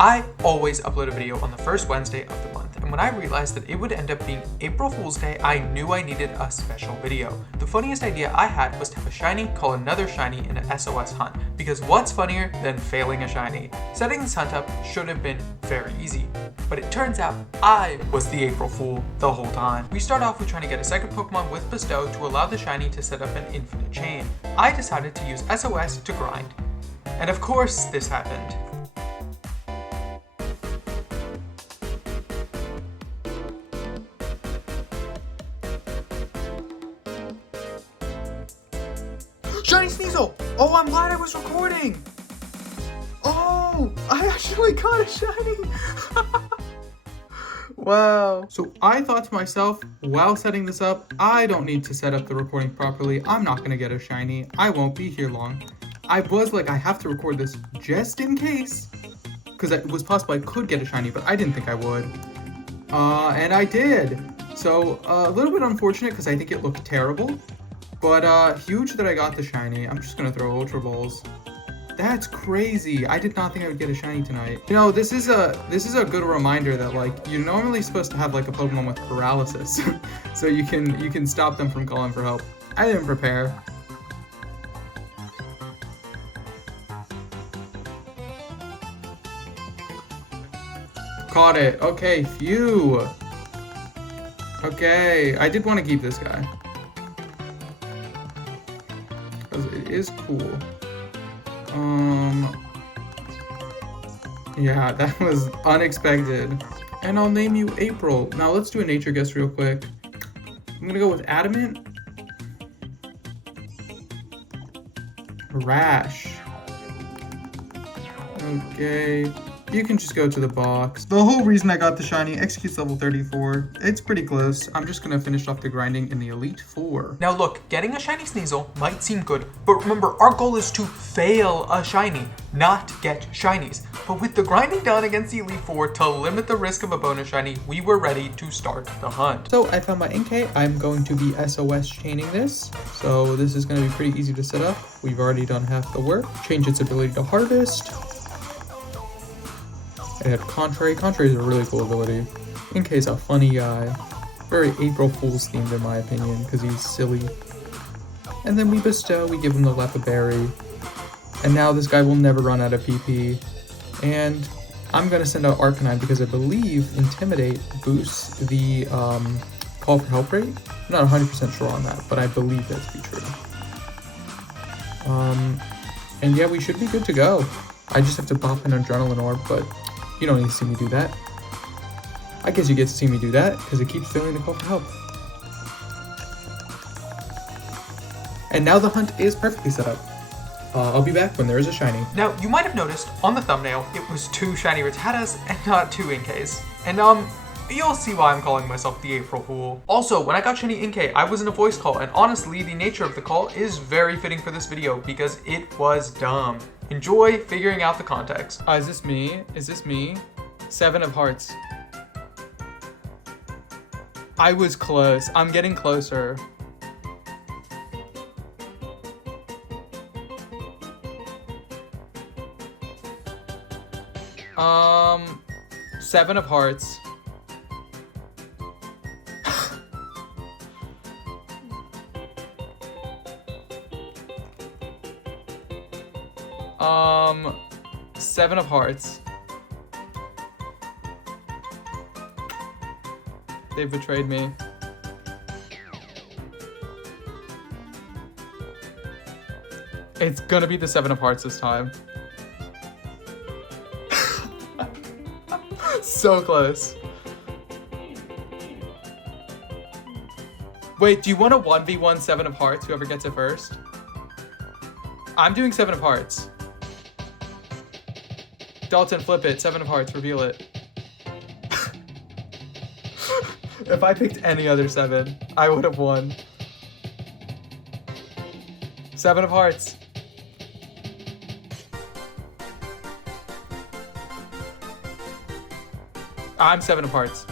I always upload a video on the first Wednesday of the month, and when I realized that it would end up being April Fool's Day, I knew I needed a special video. The funniest idea I had was to have a shiny call another shiny in an SOS hunt, because what's funnier than failing a shiny? Setting this hunt up should have been very easy, but it turns out I was the April Fool the whole time. We start off with trying to get a second Pokemon with Bestow to allow the shiny to set up an infinite chain. I decided to use SOS to grind, and of course this happened. Shiny Sneasel! Oh, I'm glad I was recording! Oh, I actually got a shiny! Wow. So I thought to myself, while setting this up, I don't need to set up the recording properly. I'm not gonna get a shiny. I won't be here long. I was like, I have to record this just in case, because it was possible I could get a shiny, but I didn't think I would. And I did. So a little bit unfortunate because I think it looked terrible. But huge that I got the shiny. I'm just gonna throw Ultra Balls. That's crazy. I did not think I would get a shiny tonight. You know, this is a good reminder that like you're normally supposed to have like a Pokemon with paralysis, so you can stop them from calling for help. I didn't prepare. Caught it. Okay, phew. Okay, I did want to keep this guy. It is cool. Yeah, that was unexpected. And I'll name you April. Now let's do a nature guess real quick. I'm gonna go with Adamant. Rash. Okay. You can just go to the box. The whole reason I got the shiny executes level 34. It's pretty close. I'm just gonna finish off the grinding in the Elite Four. Now look, getting a shiny Sneasel might seem good, but remember our goal is to fail a shiny, not get shinies. But with the grinding done against the Elite Four to limit the risk of a bonus shiny, we were ready to start the hunt. So I found my Inkay. I'm going to be SOS chaining this. So this is gonna be pretty easy to set up. We've already done half the work. Change its ability to harvest. I have Contrary. Contrary is a really cool ability. Inkay's a funny guy. Very April Fool's themed in my opinion, because he's silly. And then we Bestow, we give him the Lepa Berry. And now this guy will never run out of PP. And I'm going to send out Arcanine because I believe Intimidate boosts the call for help rate. I'm not 100% sure on that, but I believe that to be true. And yeah, we should be good to go. I just have to pop an Adrenaline Orb, but you don't need to see me do that. I guess you get to see me do that, because it keeps failing to call for help. And now the hunt is perfectly set up. I'll be back when there is a shiny. Now, you might have noticed, on the thumbnail, it was 2 shiny Rattatas and not 2 Inkays. And you'll see why I'm calling myself the April Fool. Also, when I got shiny Inkay, I was in a voice call, and honestly, the nature of the call is very fitting for this video, because it was dumb. Enjoy figuring out the context. Is this me? Is this me? 7 of Hearts. I was close. I'm getting closer. Seven of Hearts. Seven of Hearts. They betrayed me. It's gonna be the 7 of Hearts this time. So close. Wait, do you want a 1v1 7 of Hearts, whoever gets it first? I'm doing 7 of Hearts. Dalton, flip it. 7 of Hearts, reveal it. If I picked any other 7, I would have won. 7 of Hearts. I'm 7 of Hearts.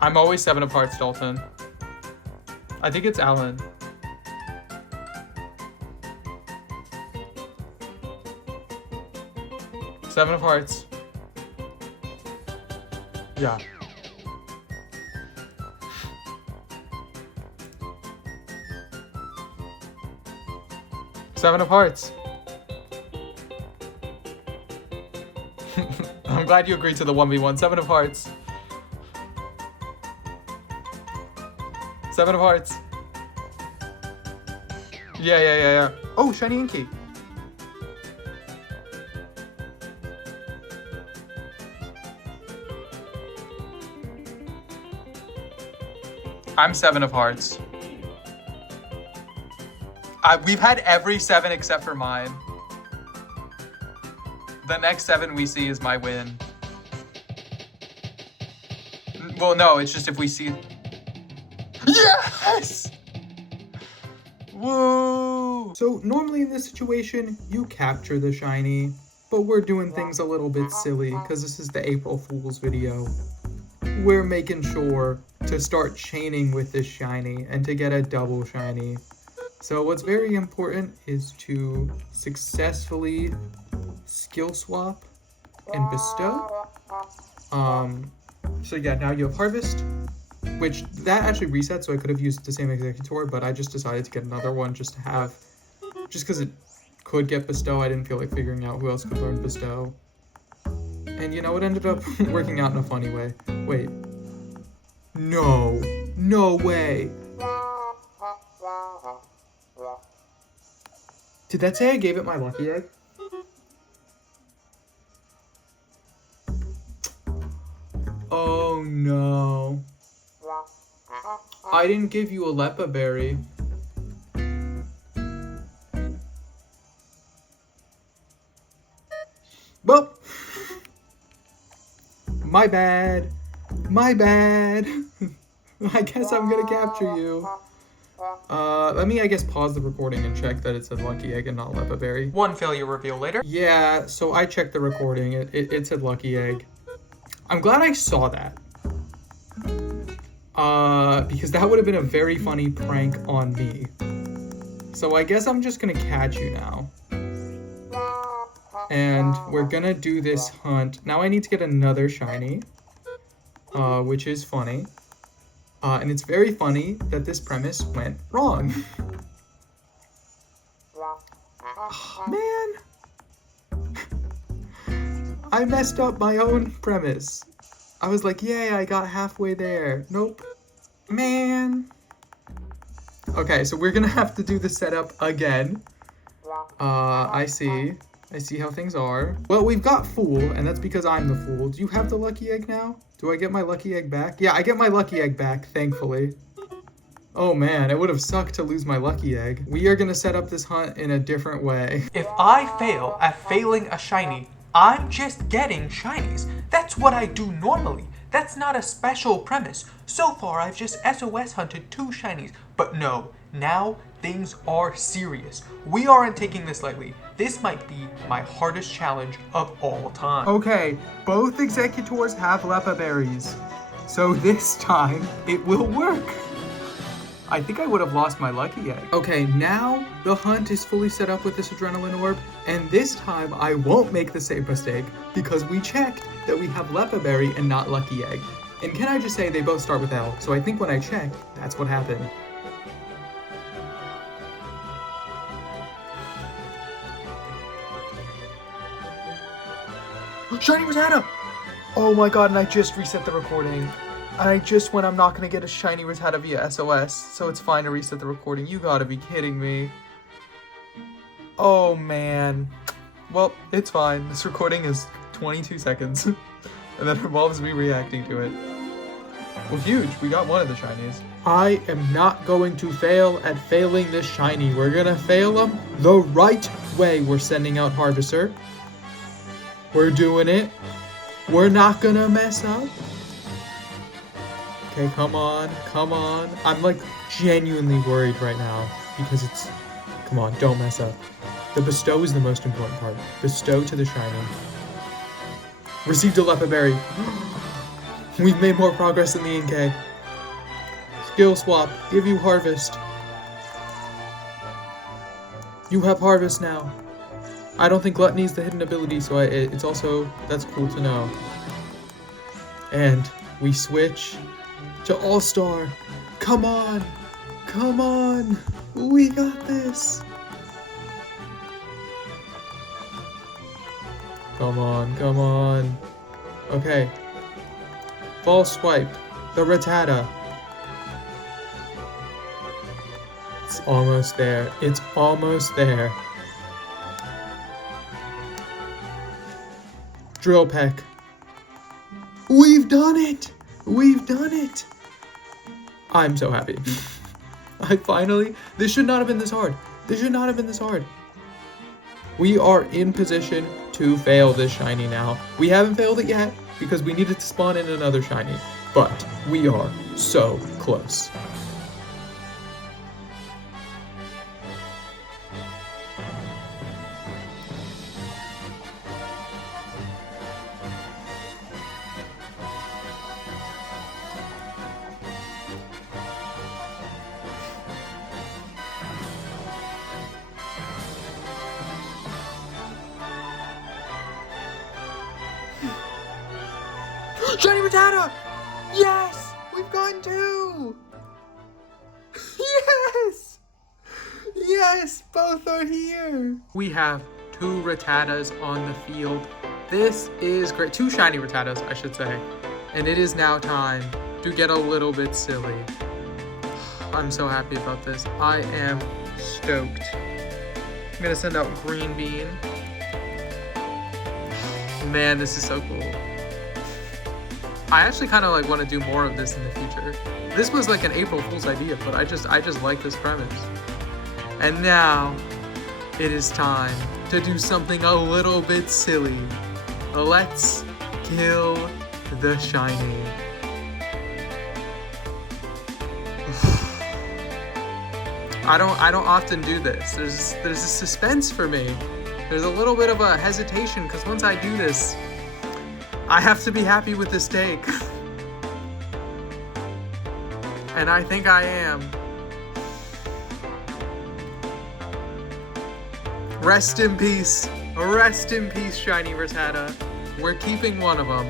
I'm always 7 of Hearts, Dalton. I think it's Alan. 7 of hearts. Yeah. Seven of hearts. I'm glad you agreed to the 1v1. 7 of hearts. 7 of hearts. Yeah. Oh, shiny Inky. I'm 7 of hearts. We've had every 7 except for mine. The next 7 we see is my win. Well, no, it's just if we see... Yes! Woo! So normally in this situation, you capture the shiny, but we're doing things a little bit silly because this is the April Fool's video. We're making sure to start chaining with this shiny and to get a double shiny. So what's very important is to successfully skill swap and bestow. So yeah, now you have harvest, which that actually resets, so I could have used the same executor, but I just decided to get another one just to have, just because it could get bestow. I didn't feel like figuring out who else could learn bestow. And you know, it ended up working out in a funny way. Wait. No way. Did that say I gave it my lucky egg? Oh no. I didn't give you a Lepa berry. Well, my bad. I guess I'm gonna capture you. Let me, I guess, pause the recording and check that it said lucky egg and not Lepa berry. One failure reveal later. Yeah, so I checked the recording. It said lucky egg. I'm glad I saw that. Because that would have been a very funny prank on me. So I guess I'm just gonna catch you now. And we're gonna do this hunt. Now I need to get another shiny, which is funny. And it's very funny that this premise went wrong. Oh, man. I messed up my own premise. I was like, yay, I got halfway there. Nope. Man. Okay, so we're gonna have to do the setup again. I see how things are. Well, we've got Fool, and that's because I'm the Fool. Do you have the lucky egg now? Do I get my lucky egg back? Yeah, I get my lucky egg back, thankfully. Oh man, it would have sucked to lose my lucky egg. We are gonna set up this hunt in a different way. If I fail at failing a shiny, I'm just getting shinies. That's what I do normally. That's not a special premise. So far, I've just SOS hunted 2 shinies. But no, now things are serious. We aren't taking this lightly. This might be my hardest challenge of all time. Okay, both executors have Lepa berries. So this time, it will work. I think I would have lost my lucky egg. Okay, now the hunt is fully set up with this adrenaline orb, and this time I won't make the same mistake because we checked that we have Lepa berry and not lucky egg. And can I just say they both start with L, so I think when I checked, that's what happened. Shiny Rattata! Oh my god, and I just reset the recording. And I just went, I'm not gonna get a shiny Rattata via SOS, so it's fine to reset the recording. You gotta be kidding me. Oh man. Well, it's fine. This recording is 22 seconds. And that involves me reacting to it. Well, huge. We got one of the shinies. I am not going to fail at failing this shiny. We're gonna fail them the right way. We're sending out Harvester. We're doing it. We're not gonna mess up. Okay, come on. I'm like genuinely worried right now because it's, come on, don't mess up. The bestow is the most important part. Bestow to the shiny. Received a Lepa berry. We've made more progress than the NK. Skill swap, give you harvest. You have harvest now. I don't think Gluttony's the hidden ability, so it's also, that's cool to know. And we switch to All-Star. Come on! Come on! We got this! Come on, come on. Okay. False swipe. The Rattata. It's almost there. It's almost there. Drill Peck. We've done it! We've done it! I'm so happy. This should not have been this hard. This should not have been this hard. We are in position to fail this shiny now. We haven't failed it yet because we needed to spawn in another shiny, but we are so close. Shiny Rattata! Yes! We've gotten 2! Yes! Yes! Both are here! We have 2 Rattatas on the field. This is great. 2 shiny Rattatas, I should say. And it is now time to get a little bit silly. I'm so happy about this. I am stoked. I'm gonna send out Green Bean. Man, this is so cool. I actually kind of like want to do more of this in the future. This was like an April Fool's idea, but I just like this premise. And now it is time to do something a little bit silly. Let's kill the shiny. I don't often do this. There's a suspense for me. There's a little bit of a hesitation because once I do this, I have to be happy with this take. And I think I am. Rest in peace. Rest in peace, shiny Rattata. We're keeping one of them.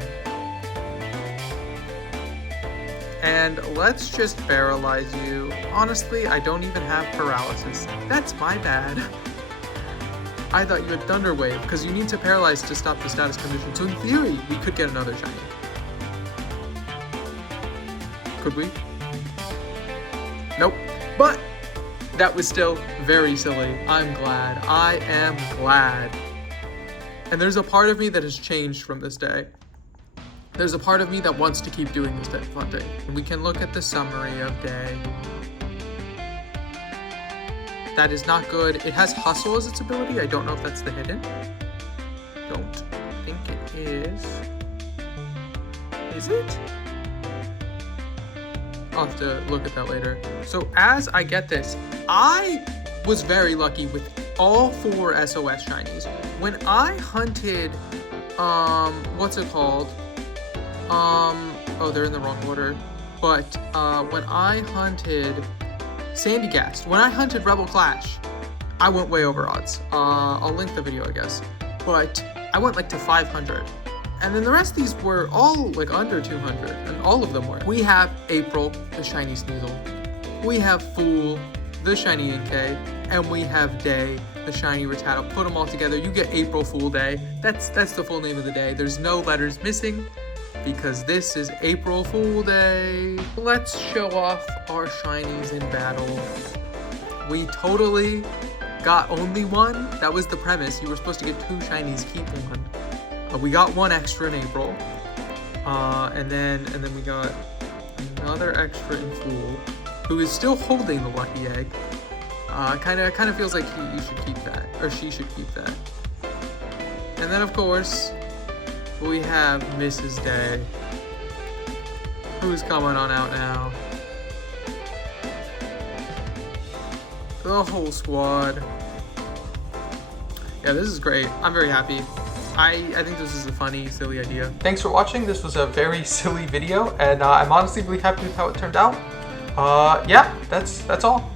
And let's just paralyze you. Honestly, I don't even have paralysis. That's my bad. I thought you had Thunder Wave, because you need to paralyze to stop the status condition. So in theory, we could get another shiny. Could we? Nope. But that was still very silly. I'm glad. I am glad. And there's a part of me that has changed from this day. There's a part of me that wants to keep doing this fun thing. We can look at the summary of day. That is not good. It has Hustle as its ability. I don't know if that's the hidden. Don't think it is. Is it? I'll have to look at that later. So as I get this, I was very lucky with all 4 SOS shinies. When I hunted, what's it called? Oh, they're in the wrong order. But when I hunted Sandygast, when I hunted Rebel Clash, I went way over odds. I'll link the video, I guess. But I went like to 500. And then the rest of these were all like under 200, and all of them were. We have April, the shiny Sneasel. We have Fool, the shiny Inkay. And we have Day, the shiny Rattata. Put them all together, you get April Fool Day. That's the full name of the day. There's no letters missing, because this is April Fool Day. Let's show off our shinies in battle. We totally got only 1. That was the premise. You were supposed to get 2 shinies, keep 1. We got 1 extra in April. And then we got another extra in Fool, who is still holding the lucky egg. Kind of feels like you should keep that, or she should keep that. And then of course, we have Mrs. Day, who's coming on out now. The whole squad. Yeah, this is great. I'm very happy. I think this is a funny, silly idea. Thanks for watching. This was a very silly video, and I'm honestly really happy with how it turned out. Yeah, that's all.